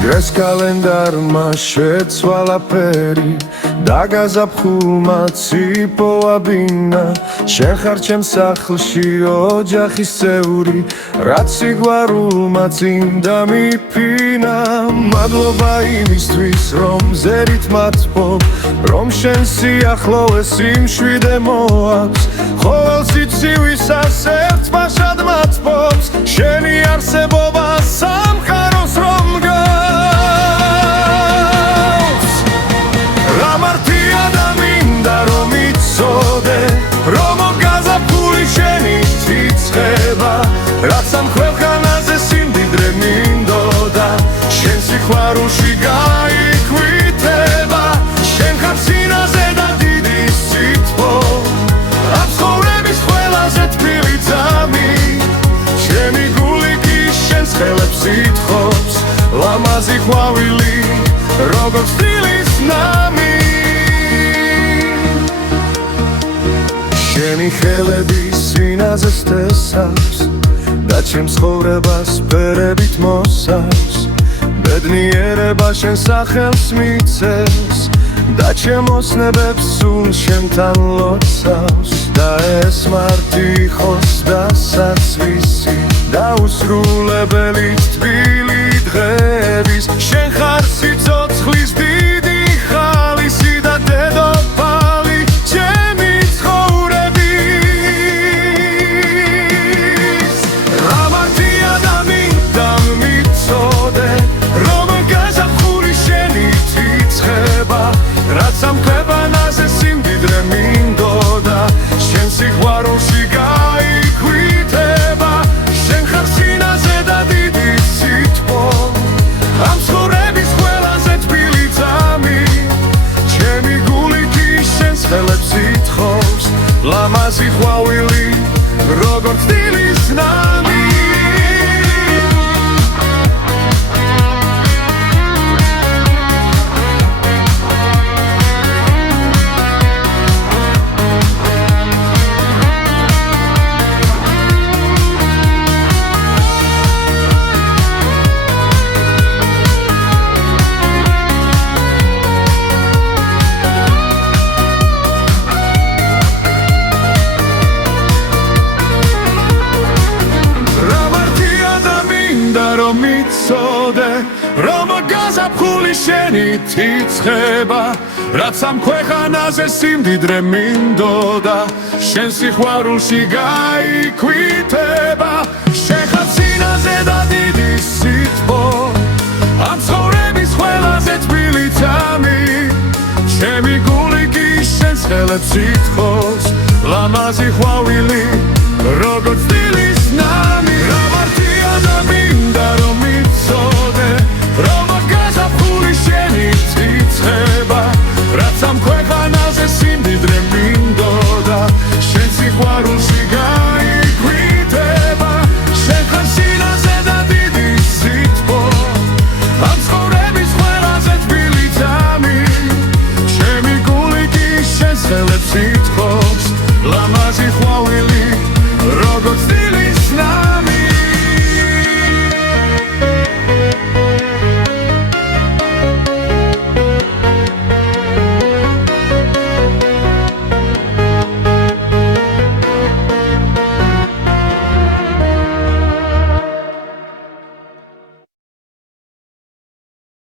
დღეს კალენდარმა შეცვალა ფერი დაგაზაფხულმა ციპოვაბინა შენ ხარ ჩემს სახლში ოჯახის წევრი რაც სიყვარულმა წინ დამიფინა მადლობა იმისთვის რომ ზერით მათბობ რომ შენ სიახლოვეს იმშვიდე მოაქვს ყოველ სიცივისას ერთ პაშად მათბობს შენი არსებობა სამყაროს რომ გავს რა მარტია და მინდა რომ იცოდე რომ გაზაფხული შენი ციცხება რაც ამ ქვეყანაზე სიმდიდრე მინდოდა შენ სიყვარულში გაიკვირდება შენ ხარ სინაზე და დიდი სითბო ამ ცხოვრების ყველაზე თბილი ძამი ჩემი გული კი შენს ხელებს ითხოვს ლამაზი ყვავილი როგორც დილის ნამი შენი ხელები სინაზეს տեսავს და ჩემს ცხოვრებას ფერებით მოსავს ბედნიერება შენ სახელს მიცეს და ჩემოსნებებს სულ შენთან ლოცავს და ეს მარტი იყოს დასაცვისი და usრულებელი თბილი დღების შენ ხარ სიცოცხლის დიდი ხალისი და დედოფალი ჩემი ცხოვრების რა მარტია და მინდა მიცოდე რომ გაზაფხული შენი ციცხება რაც ამ ქვეყანაზე სიმდიდრე მინდოდა შენ სიყვარულში გაიკვირდება შენ ხარ სინაზე და დიდი სითბო ამ ცხოვრების ყველაზე თბილი ძამი ჩემი გული კი შენს ხელებს ითხოვს ლამაზი ყვავილი როგორც დილის ნამი რომ გაზაფხული შენი ციცხება რაც ამ ქვეყანაზე სიმდიდრე მინდოდა შენ სიყვარულში გაიკვირდება შენ ხარ სინაზე და